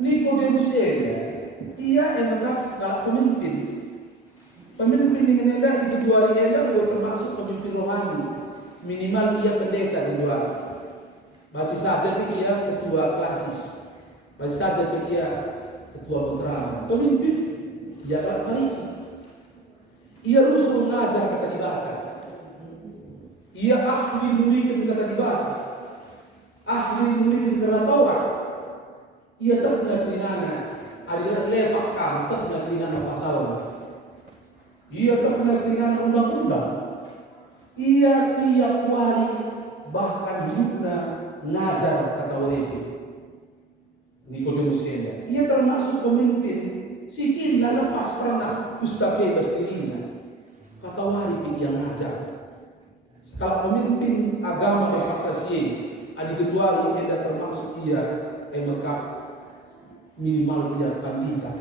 Nikodemus ia menganggap skala pemimpin. Pemimpin dengan di kedua dia termasuk pemimpin rohani. Minimal ia pendeta di dua. Baca saja dia ketua klasis. Baca saja dia ketua putra. Pemimpin ia tak paisi. Ia rusuh mengajar kata ibadah. Ia ahli murid kata ibadah. Ahli murid kata Taurat. Ia terkena kelinana. Ada lepak kam terkena kelinana pasawan. Ia terkena kelinana undang-undang. Ia tiap hari bahkan hidupnya ngajar kata webe. Nikodemus ia termasuk pemimpin. Sikin dalam pas pernah pustaka dirinya. Kata wari dia ngajar. Kalau pemimpin agama dipaksa adi kedua ia termasuk ia lengkap minimal dia pandita.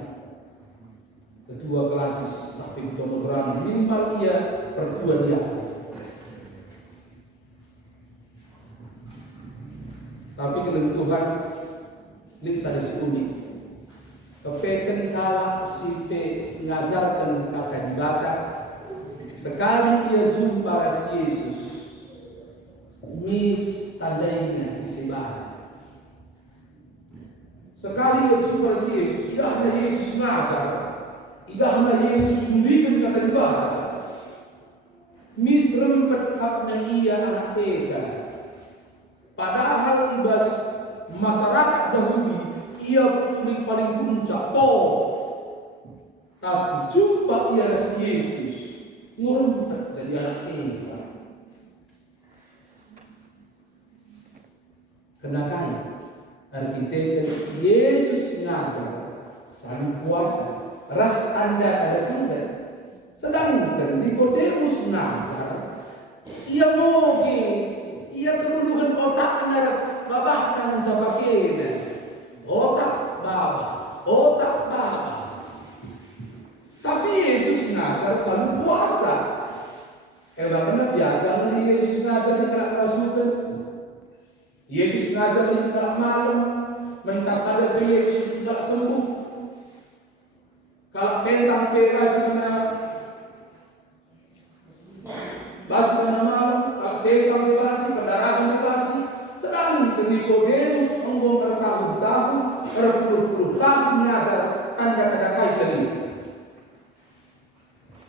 Ketua klasis tapi ketua moderan minimal ia pertua dia. Tapi kelentuhan lipsa ada unik. Kepeken kala si P mengajarkan kata ibadah. Sekali dia jumpa Yesus, mis tandainya disebut. Sekali dia jumpa Yesus, idahnya Yesus mengajar, idahnya Yesus memberikan kata ibadah. Mis rempet kapnya ia anak tega. Padahal ibas masyarakat Yahudi ia paling puncak tapi jumpa ia Yesus ngurumpet jadi anak tega. Kenakan arsitek Yesus ngajar sang kuasa ras Anda ada sangka. Sedangkan Nikodemus ngajar ia moge ia kemudukan otak anda babah dengan sabakena otak baba. Tapi Yesus ngajar sang kuasa. Karena biasa Yesus ngajar di kerasukan. Yesus ngajar di dalam malam, minta saja ke Yesus tidak sembuh. Kalau pentang baca malam, kalau cekang baca, pendarahan baca, sedang Nikodemus enggak bertahun-tahun, berpuluh-puluh tahun mengajar tanda-tanda kaitan ini.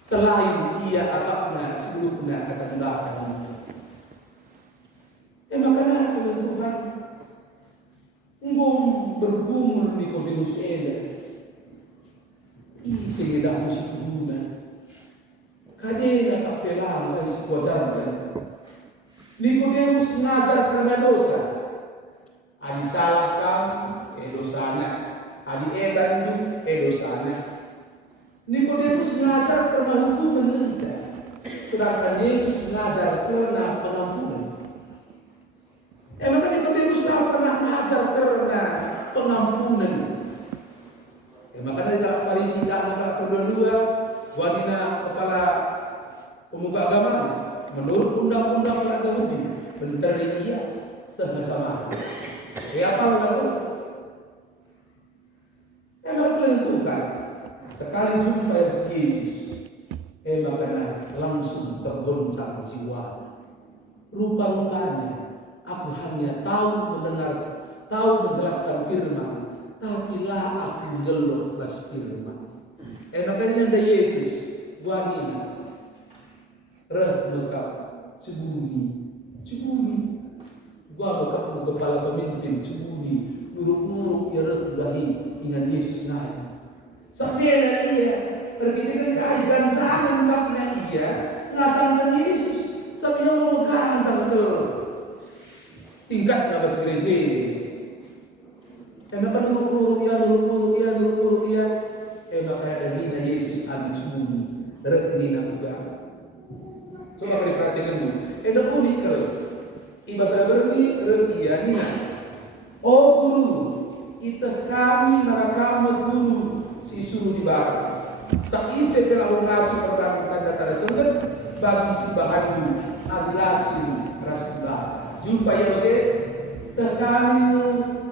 Selain ia akapna sebelumnya kata belakang. Makanya Tuhan ngom bergumul Nikodemus sehingga musik guna kadena kapelang kay si kuajarkan Nikodemus ngajar karena dosa adi salah kam dosana adi edan dosana Nikodemus ngajar karena hukuman nenca sedangkan Yesus ngajar karena pengampunan. Maka Nikodemus sudah pernah mengajar karena pengampunan. Maka dari dalam Farisi maka kedua-dua wadina kepala pemuka agama menurut undang-undang orang Yahudi menteri ia sama-sama. Apa lalu? Maka tentukan sekali jumpa Yesus, maka langsung tergoncang jiwa. Rupa-rupanya aku hanya tahu mendengar, tahu menjelaskan firman, tapi lah aku gelap belas firman. Makanya ada Yesus, wanita, mereka cembuni, gua bekap kepala pemimpin cembuni, nuruk ya dahi dengan Yesus naik. Sampai ada dia, pergi dengan jangan kapnya dia, ngasangkan Yesus, sampai mau ganjar betul. Tingkat nama gereja. Kenapa nuruk ya? Maka ada hina Yesus ancuni, reknina juga. Coba perhatikan dulu. Ada unikal. Ibasa berni rekia nina. Oh guru, ita kami maka kamu guru si suruh di bawah. Saise telah mengasih pertama tanda-tanda sengat bagi si bahandu adilati rasibah. Jumpa yang kami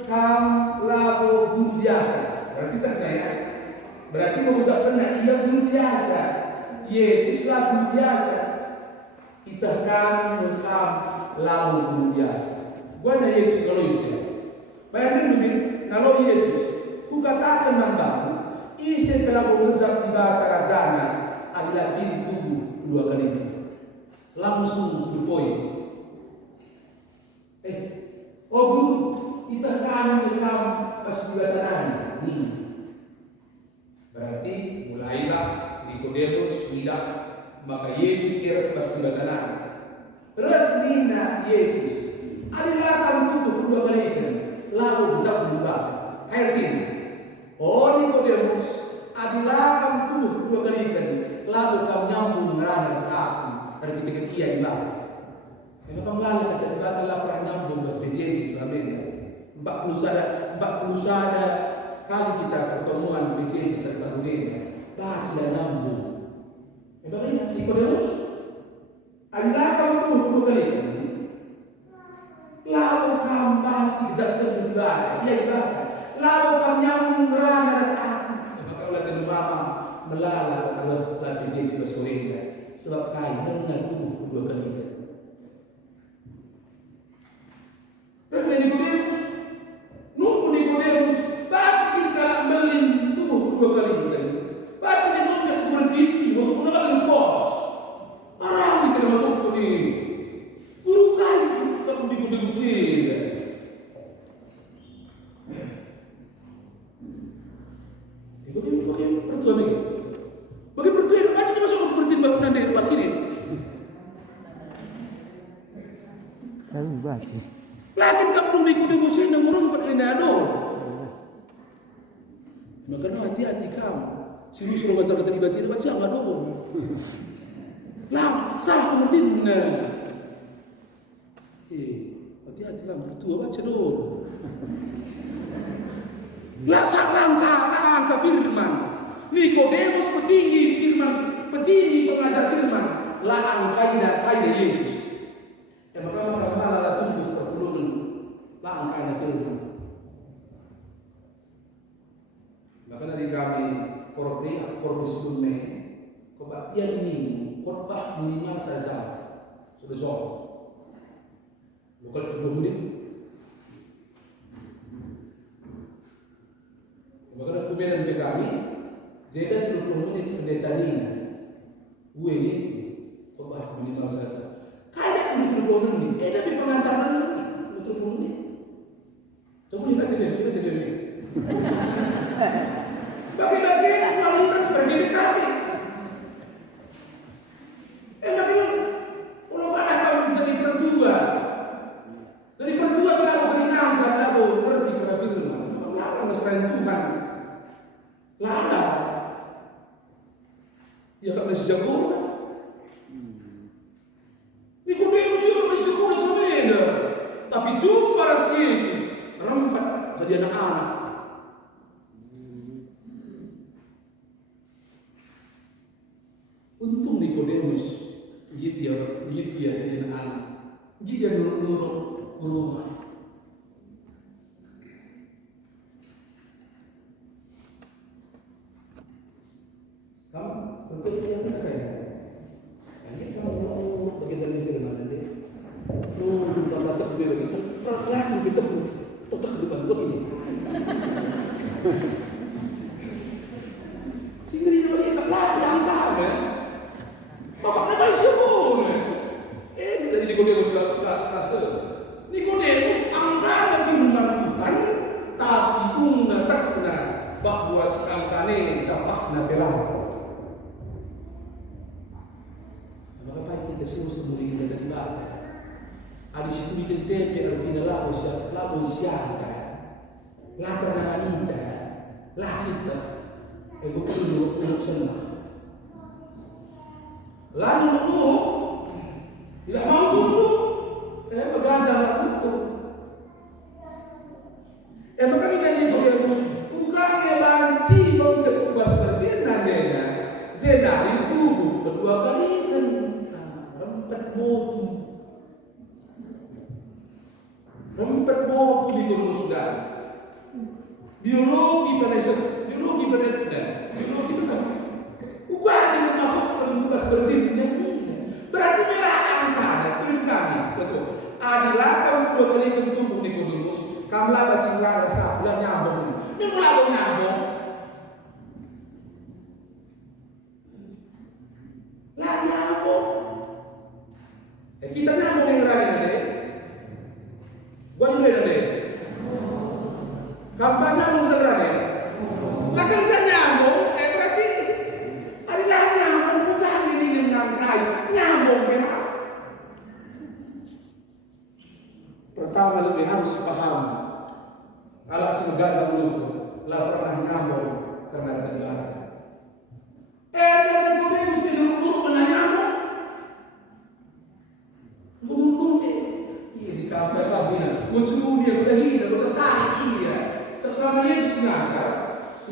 kam labo guru biasa Berarti mengucapkan ia guru biasa. Yesuslah guru biasa. Kita kan mengkam lalu guru biasa. Bwana Yesu kalau Yesus. Bayangkan dulu, kalau Yesus, ku katakan mandamu, isi telah mengucap di bawah kerajaan adalah pintu dua kali. Langsung to the point. Oh guru, kita kan mengkam pas dibataran. Berarti mulailah Nikodemus tidak, maka Yesus kira pas dibataran. Retnina Yesus adalah akan tutup dua kali lalu berjauh juga. Artinya, oh Nikodemus adalah akan tutup dua kali lalu kamu nyambung merana saat dari ketika di bawah. Memang mengalah kata juga telah pernah nyambung bahas PJJ selama ini. 40 sada kali kita pertemuan PJJ satu tahun ini. Bahas dan nyambung. Memang ini Nikodemus adalah akan tutup dua kali. Lalu kamu baca zat kedua, ia ibadah. Lalu kamu nyambung merana saat. Maka oleh tenubama melala adalah PJJ bersoalnya. Sebab kain dengan tubuh kedua kali. Berarti Nikodemus, nunggu Nikodemus, baca kita melin tubuh kedua kali. Baca dia nunggu berhenti, masuk ke dalam bos. Arah kita masuk ke ni. Guru kali kamu Nikodemus ini. Bagi pertua ni. Bagi pertua baca dia masuk ke bertimbang nanti tempat ini. Lalu baca. Lakin kamu Nikodemus ini ngurung pakai nado. Makanya hati-hati kamu. Serius kalau masalah kata baca enggak dong. Lah, salah pengertian. Hati-hati kamu pertua baca dong. Lah langkah firman. Nikodemus petinggi firman, petinggi pengajar firman. Lah kaidah Yesus. Maka orang malah tunjuk perpuluhan langkah firman. Maka dari kami korpus bunne kebaktian minggu khotbah minimal saja sudah jauh. Bukan 30 menit. Maka kemudian kami Zeda 30 menit pendeta ini. Gue ini khotbah minimal saja. Kayak betul menit. Tapi pengantaran betul menit. Coba lihat TV. Bagi-bagi kualitas bagi kami. Bagaimana? Kalau kamu menjadi pertua. Dari pertua kalau kenal kalau ngerti pada firman. Lalu ngeserahin Tuhan. Lada. Ya tak boleh sejago. Nikodemus itu masih sekolah selama. Tapi jumpa ras Yesus rempat jadi anak-anak. Untung Nikodemus gitu ya jadi anak-anak. Gitu dia nurut ke rumah. Kamu betul yang benar ya? Ini kamu bagian dari firman ini. Lu pada terjadi lagi. Perlahan kita tetap di bangku ini. Sehingga dia lagi tak lagi angkat ya. Bapak nak kasih pun. Dari Nikodemus sudah rasa. Nikodemus angkat firman Tuhan, tapi takna bahwa si angkane capakna pelang. Maka baik kita serius memulai kita dari bawah. Ada situ di tempe artinya lagu siapa, latar nanita, lasita, ego kilo senang. Lalu tidak mau tunduk, berganjalah tunduk. Maka ini Nikodemus bukan banci berubah seperti nandena. Zedari tubuh kedua kali kan rempet motu di gunung sudah. Biologi pada kedengaran ya. Lakang saya nyambung, berarti adalah nyambung bukan ini dengan kayu, nyambung ya. Pertama lebih harus paham. Kalau segala dulu, lah pernah nyambung karena kedengaran. Dan kemudian mesti dulu menanyamuk. Dulu di kabina, muncul dia berhina, berketarik iya. Selama Yesus ngajar,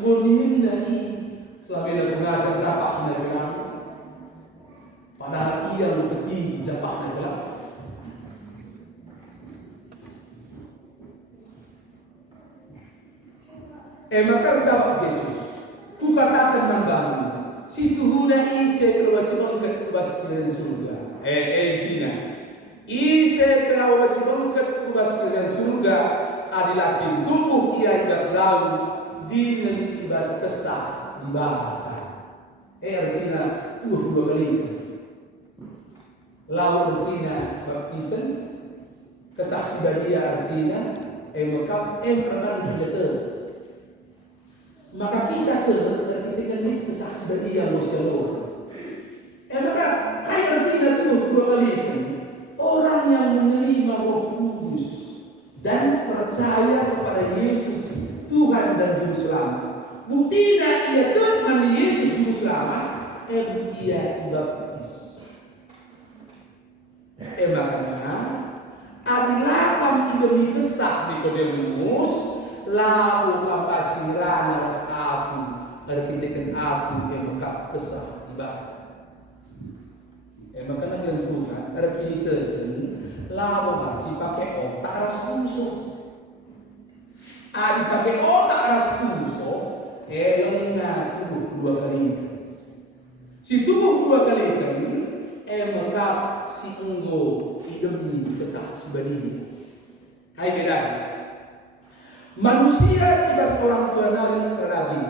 ngomongin lagi. Selama dia mengajar japaknya bilang, padahal ia lebih tinggi japaknya bilang. Maka jawab Yesus, ku katakan mandamu, si Tuhan ise kewajiban kubas dari surga. Intinya, ise kewajiban kubas dari surga adalah tubuh ia ibas lalu dengan ibas kesah di bawah. Artinya dua kali. Lalu artinya baptisan, kesaksi badia artinya mekap pernah senjata. Maka kita ketika ini kesaksi badia masyarakat. Maka artinya dua kali itu orang yang menerima Roh Kudus dan percaya kepada Yesus Tuhan dan Juru Selamat. Buktinya ia teman Yesus Juru Selamat, ia dibaptis. Makanya adalah kami demi kesah Nikodemus, lalu kampacing rana ras api, artikan api yang mekap kesah ibadah. Makanya dengan Tuhan, kita lalu baca pakai otak ras kusuk. Dipakai otak ras kusuk, lengah tubuh dua kali. Si tubuh dua kali ini, mekap si enggo demi kesah sebalik. Hai beda. Manusia tidak seorang tua nabi seragi,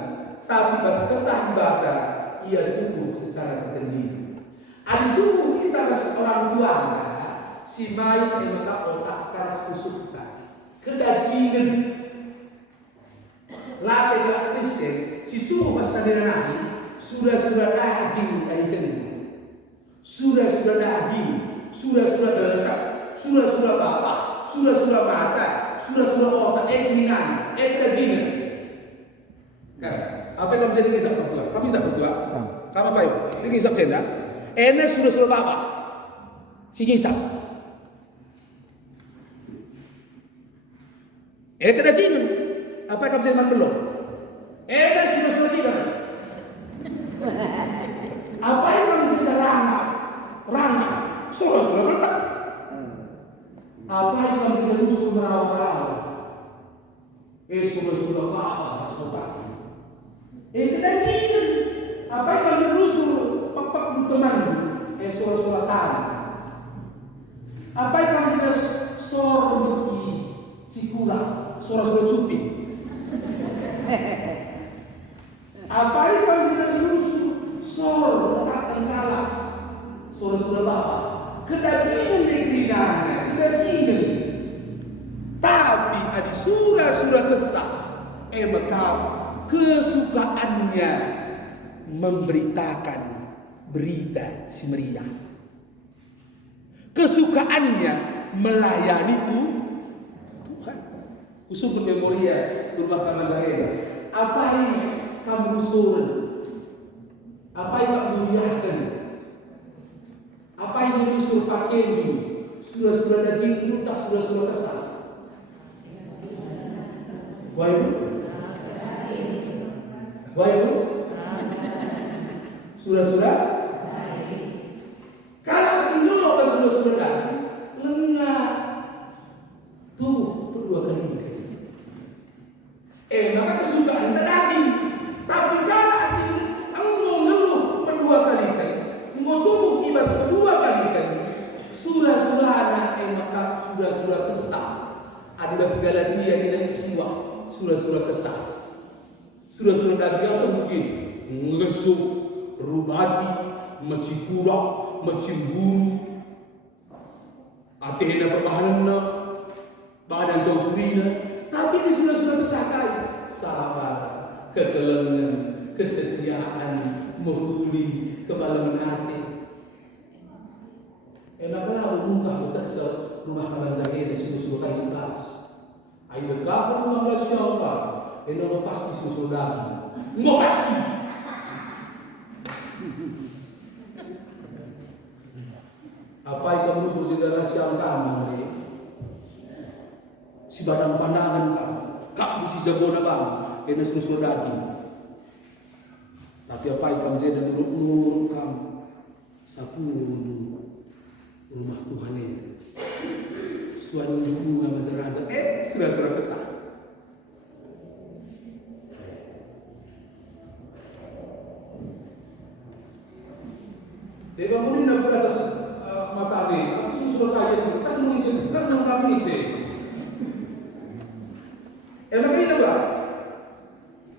tapi bas kesah ibadah ia tubuh secara tertendiri. Adi tubuh kita seorang tua, si baik yang mekap otak karas kusuk kedagingan. Latih gak Kristen, si tubuh pas tadi nabi sudah daging daging. Sudah daging, sudah lengkap, sudah bapak, sudah mata, sudah otak, kehinan, kedagingan. Kan? Apa yang kamu jadi kisah berdua? Kamu bisa berdua? Kamu apa itu? Ini kisah cenda. Enes sudah bapak, si kisah. Kedagingan. Apa yang kamu jadi belum? Enes sudah kita. Apa yang kamu jadi rana, sudah letak. Apa yang kamu jadi rusuh merawat? Sudah apa? Sobat. Kedagingan. Apa yang kamu jadi rusuh? Pak teman. Sudah tanah. Apa yang kamu jadi soroti cikula? Sudah cupi. Apa yang kamu jadi rusuh? Cat engkala. Sudah bapak. Kedagingan negerinanya, kedagingan. Tapi adi surah kesah. Maka kesukaannya memberitakan berita si meriah. Kesukaannya melayani Tuhan. Khusus memoria rumah Kamandahena. Apa yang kamu usul? Apa yang kamu muliakan? Apa yang disuruh pakai ini? Sudah daging lutak, sudah kesal. Wah ibu? Sudah? Kalau sinul sudah daging, lengah tuh kedua kali. Maka kesukaan tak daging. Tapi kalau asin ngeluh kedua kali kan, tubuh ibas kedua kali kan, sudah anak maka sudah kesah. Ada segala dia di dalam jiwa, sudah kesah. Sudah daging atau mungkin ngesuk, rubati, macikura, macimburu, atena perbahanan, badan jauh kurina. Tapi ini sudah kesah kali. sabar, kekelengan, kesetiaan, menghuni, kemalaman hati. Makanya rumah betul rumah kawan saya di susu kayu tas. Ayo kau rumah siapa? Eno pasti susu daging. Mau pasti. Apa yang kamu suruh saudara siang kamu ni? Si badan pandangan kamu, kamu si jago na bang, eno susu daging. Tapi apa yang kamu saya dan nurut kamu, sapuluh rumah Tuhan ini. Suatu dukungan masyarakat, sudah kesal. Dia bangun nak atas mata ni, aku suruh kaya, tak mengisi, tak mengisi. Makanya nak buat.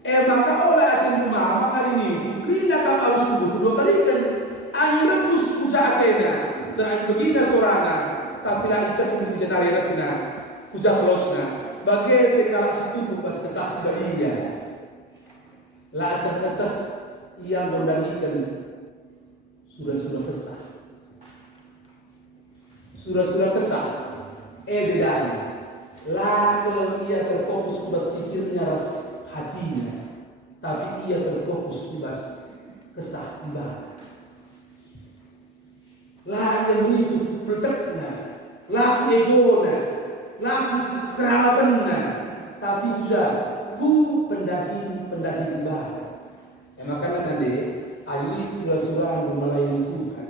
Maka oleh atin rumah, maka ini, kena kamu harus tunggu dua kali kan. Akhirnya puja akhirnya, jangan begini sorangan. Tapi lah kita pun bisa dari rakna, puja kelosna. Bagai kalau situ bukan kesah sebagainya. Lah kata ia mendangikan surah-surah kesah. Surah-surah kesah. Bedanya. Lah kalau ia terfokus kubas pikirnya hatinya, tapi ia terfokus kubas kesah ibadah. Lah yang itu letaknya, lah egonya, lah keramatannya, tapi juga pendaki ibadah. Makanya tadi ahli surah-surah melayani Tuhan,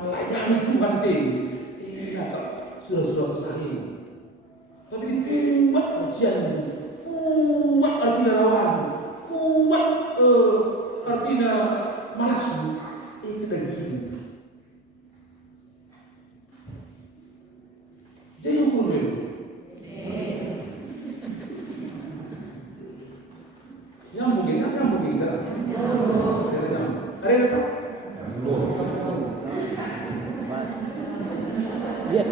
melayani Tuhan ini surah-surah kesah ini. Tapi kuat ujian, kuat artinya lawan, kuat artinya malas. Itu lagi. Jadi hukum itu. Nyambung kita. Ada apa? Ya.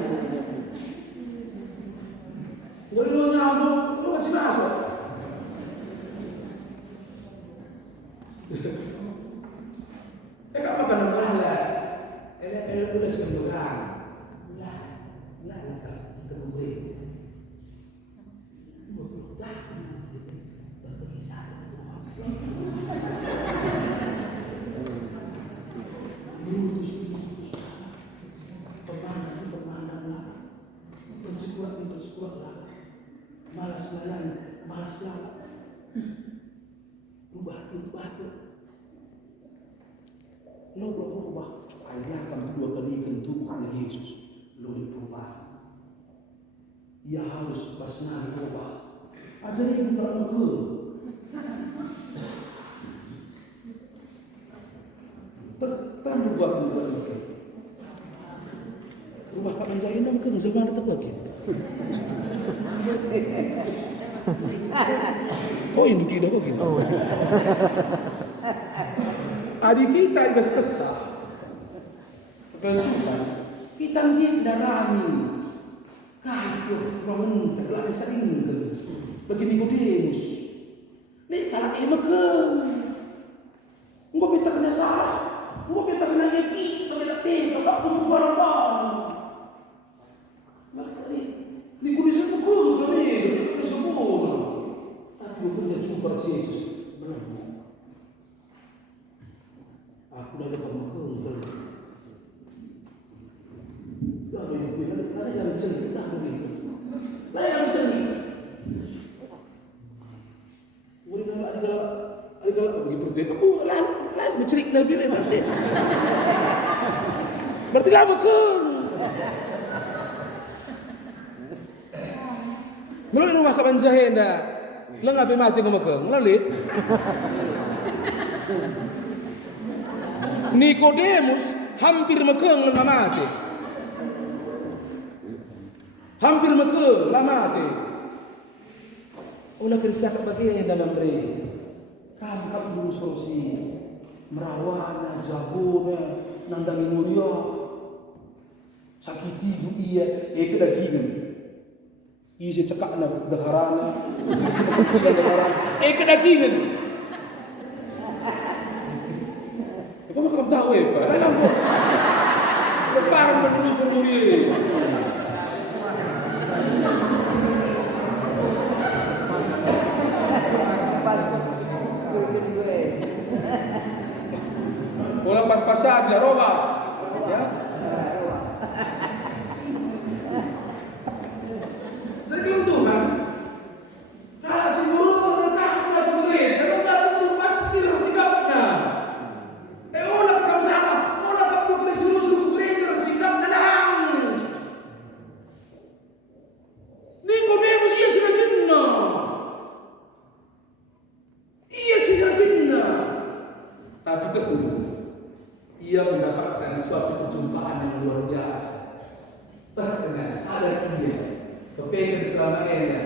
Boleh lo nyambung, lo macam masuk. Kalau kan lah, boleh sembuhkan. Lah kita boleh. Malas lama. Ubah hati. Lo berubah. Akhirnya akan kedua kali tubuh Yesus. Lo berubah. Ia harus pasna berubah. Ajarin kita muka. Tekan berubah. Ubah kapan saya nak ke zaman itu lagi. Oh ini tidak begini. Adik kita yang sesat, kita lihat darani, kayu bangun terlalu sering begini Nikodemus. Nih kalau emak ke, nggak bisa kena salah, nggak bisa kena etik, nggak bisa tes, nggak bisa barang-barang. Nikodemus itu khusus lagi, itu sempurna. Tapi betul super Yesus benar. Aku dah dapat makan kan. Dah ada yang cerita begitu. Lain yang cerita. Orang ada kalau pergi pergi kamu lain bercerita lebih berarti. Berarti lama kan. Melalui rumah kapan Zahid dah. Lo ngapain mati ke Mekah? Melalui. Nikodemus hampir Mekah lo mati. Hampir Mekah lah mati. Olah kerja bagian dalam beri. Kamu dulu solusi merawana, jabuna, nandangi mulia, sakiti juga iya, itu dah gini. Iya cekak na daharana, daharana. Kedagingan. Apa makam tahu ya pak? Lalang po. Parang menelusur mulia. Bola pas-pas saja, roba. Ya. Jadi untuk kan, kalau si guru datang ke gereja, tidak tentu pasti sikapnya. Olah kamu salah, olah kamu suruh gereja sikap dadang. Nikodemus ia sudah jenuh. Ia sudah jenuh. Tapi kedua, ia mendapatkan suatu perjumpaan yang luar biasa. Terkena sadar ia, kepengen selama ini,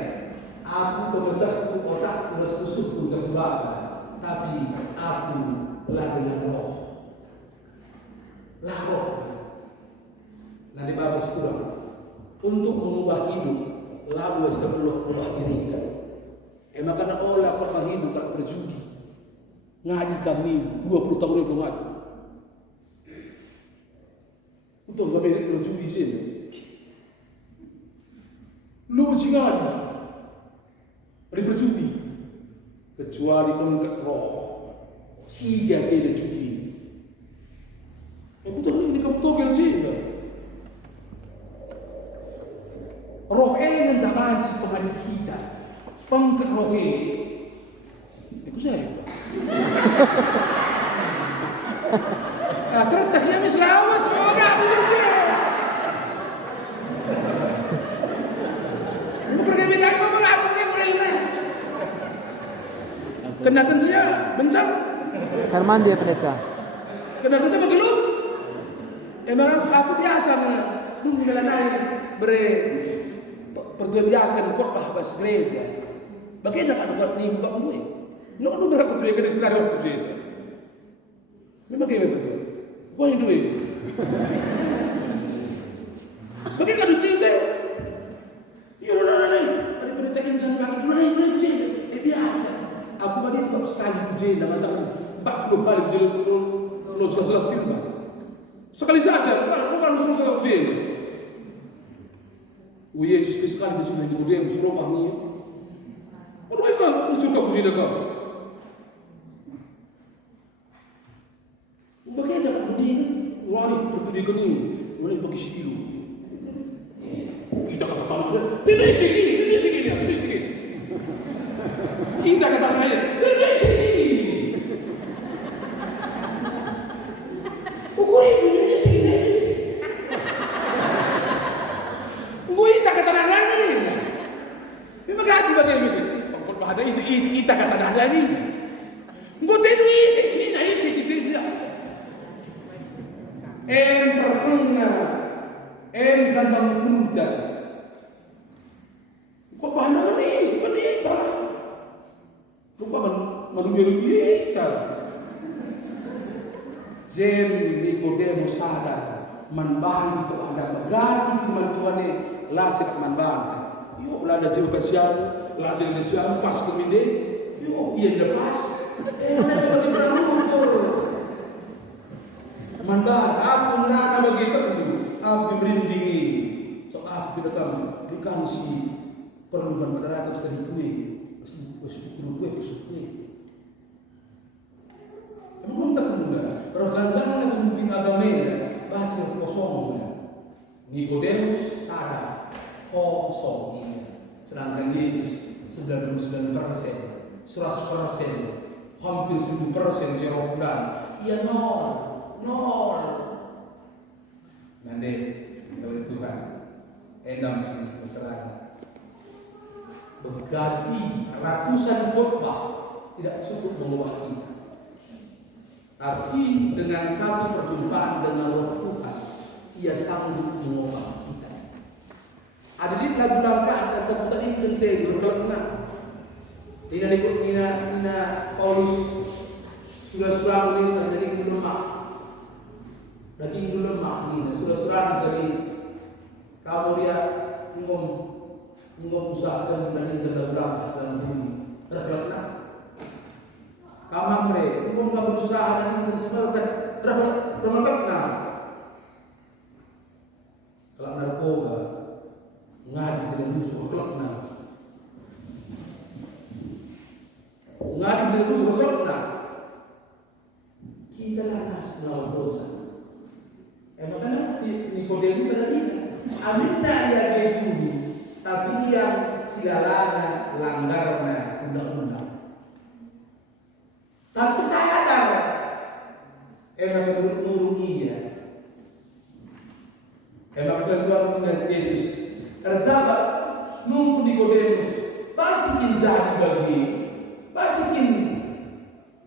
aku pembetakku otakku dan susukku terbaca, tapi aku lah dengan roh. Lah roh. Nanti babas turun untuk mengubah hidup, lalu astagfirullah diri. Makanya olah pernah hidup kan berjudi. Ngaji kami 20 tahun itu ngaji. Untuk kami berjudi sini. Lu mesti ngaji. Ada berjudi. Kecuali pengangkat roh. Siga kena judi. Aku tahu ini kamu togel juga. Roh yang jangan pengaji kita. Pengangkat roh itu saya. Keretahnya mislawas semua gak bisa. Pergi bilang apa mengapungnya kulitnya. Kenakan saya bencang. Karman dia pendeta. Kenakan saya begitu. Emang aku biasa dulu melanai perjuangan khotbah bahasa gereja. Bagaimana kalau buat minggu kau mulai? Nak tu berapa tu yang kena sekarang aku sih? Memang kayak betul. Kau yang duit. Bagaimana kalau duit tu? Ya, ada berita insan kaki dulu je. Biasa. Aku bagi kau sekali je dalam satu 40 hari je lu selesai firman. Sekali saja, bukan selesai je. Yesus sekali tu cuma dibuat suruh kami. Orang itu ucur kau fuji dah kau. Bagaimana ini? Wah, pertunjukan ini, mulai bagi siru. Kita kata tanah, tidak sini. Kita kata tanah, tidak sini. Gue ini sini. Gue kita kata tanah ini. Memang gak ada bagaimana? Kalau ada kita kata tanah ini. Gue tidak isi kita tidak. Terkena ganjang muda. Kok bahan ini seperti itu? Lupa manusia itu. Zen Nikodemus sadar manbahan itu ada berarti cuma Tuhan ini lasik manbahan. Yuk lah ada jiwa kasihan, lasik kasihan pas keminde. Yuk iya lepas. Lagi berangukur. Manbahan aku merana begitu. Aku merindingi. So aku bukan si perlu bermasyarakat dari kue. Kue. Belum tak muda. Roh ganjang yang memimpin agama baca kosongnya. Nikodemus sadar kosong. Sedangkan Yesus 99%, 100%, hampir 1000% roh dan ia nol. Nanti oleh Tuhan, endam sih mesra. Berganti ratusan khotbah tidak cukup mengubah kita. Tapi dengan satu perjumpaan dengan Roh Tuhan, ia sanggup mengubah kita. Ada di lagu langkah dan tepuk tadi kente bergelakna. Nina Paulus sudah ini terjadi lemak. Daging lemak ini sudah jadi kamu dia mengusahakan bandingkan beberapa dalam bumi tergelapna kamang mereka mau berusaha dan smelter tergelapna kalau narkoba ngadi tidak musuh tergelapna ngadi tidak musuh tergelapna kita lantas melawan dosa. Makanya Nikodemus ada tiga. Aminna ia begitu, tapi yang silalana langgarna undang-undang. Tapi sadar, menurut ia. Tuhan menurut Yesus. Terjaga nunggu Nikodemus, bacikin jadi bagi, bacikin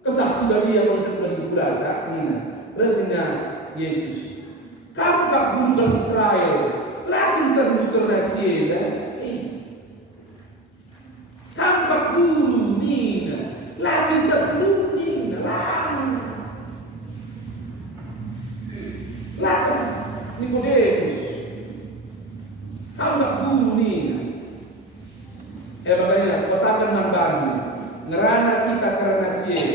kesaksi bagi yang mendengar berada Nina, Rena Yesus. Kamu tak guru Israel, lakin terbuka rahasia. Kamu tak guru Nina, lakin terbuka Nina. Lakin Nikodemus, kamu tak guru Nina. Makanya katakan nambani, ngerana kita karena sia,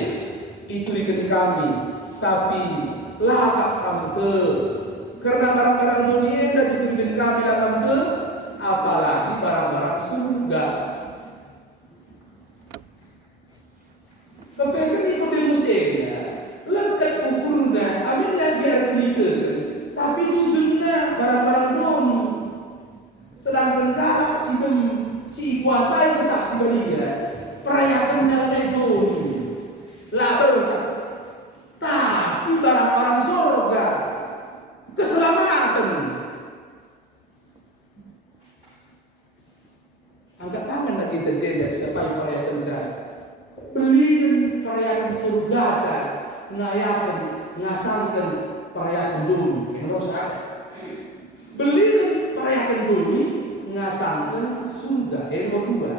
itu ikan kami, tapi lakak kamu ke. Karena barang-barang dunia dan ditujukan kami datang ke, apalagi barang-barang surga. Kepengen Nikodemus ya, lengkap ukurnya, amin lagi artikel, tapi tujuannya barang-barang dunia. Sedangkan kalau si kuasai kesaksi belia, perayaan mengenai dunia, label, tapi barang-barang surga. Keselamatan. Angkat tangan nak kita jaga siapa yang perayaan dah. Beliin perayaan surga dah. Ngayakan, ngasangkan perayaan dulu. Terus beliin perayaan dulu, ngasangkan surga. Yang kedua,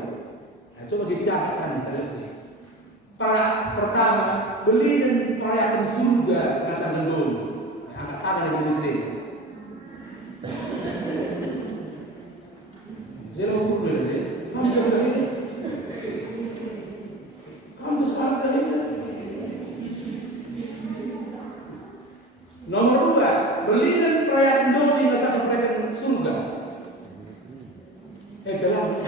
nah, coba disiapkan kita lebih. Pertama, beliin perayaan surga, ngasangkan dulu. Ada di diri sendiri. Jadi ukur dulu deh. Kamu coba ini. Kamu terserah ini. Nomor 2, belikan perayaan dulu di masa perayaan surga. Belang.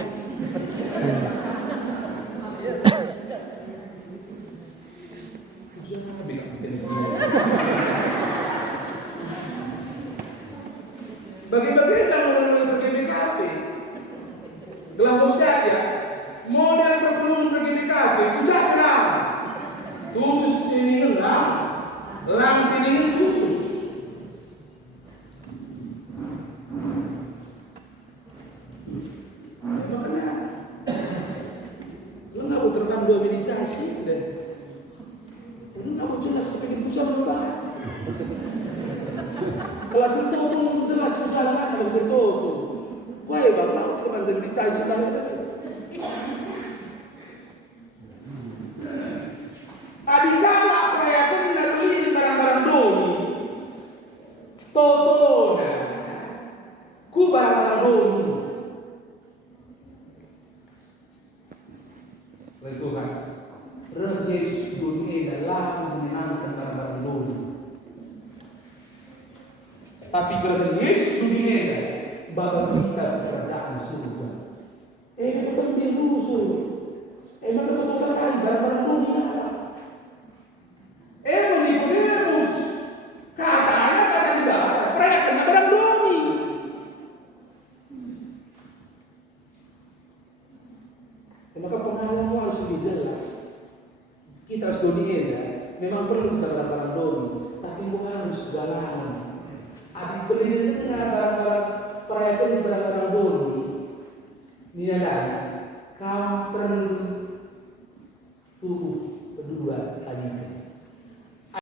Bagi-bagi yang mau pergi BKP, gelambus saja, model perkeluhan pergi BKP, pujaklah, tutus ini lang ini tutus. Makanya, lo nggak mau terbang dua meditasi, dan lo nggak mau jelas seperti pucat lebar. Kalau sentuh jelas sudah lah kalau sentuh tu. Wah, bang, mau terbang dari ditai sudah. Adikala perayaan dan beli barang-barang doni. Toto, ku barang doni. Itu kan, Roh Yesus dunia dalam menyenangkan barang-barang doni. Tapi kalau Yesus dunia bagai kita kerajaan surga. Memang dia rusuh. Memang betul terkait barang dunia. Nikodemus katanya kata juga perayaan barang dunia. Maka pengalaman harus lebih jelas. Kita harus dunia memang perlu kita barang dunia, tapi bukan harus segala. Adik beli dengan barang-barang perayaan barang-barang doni, nilai kamu perlu tubuh kedua lagi.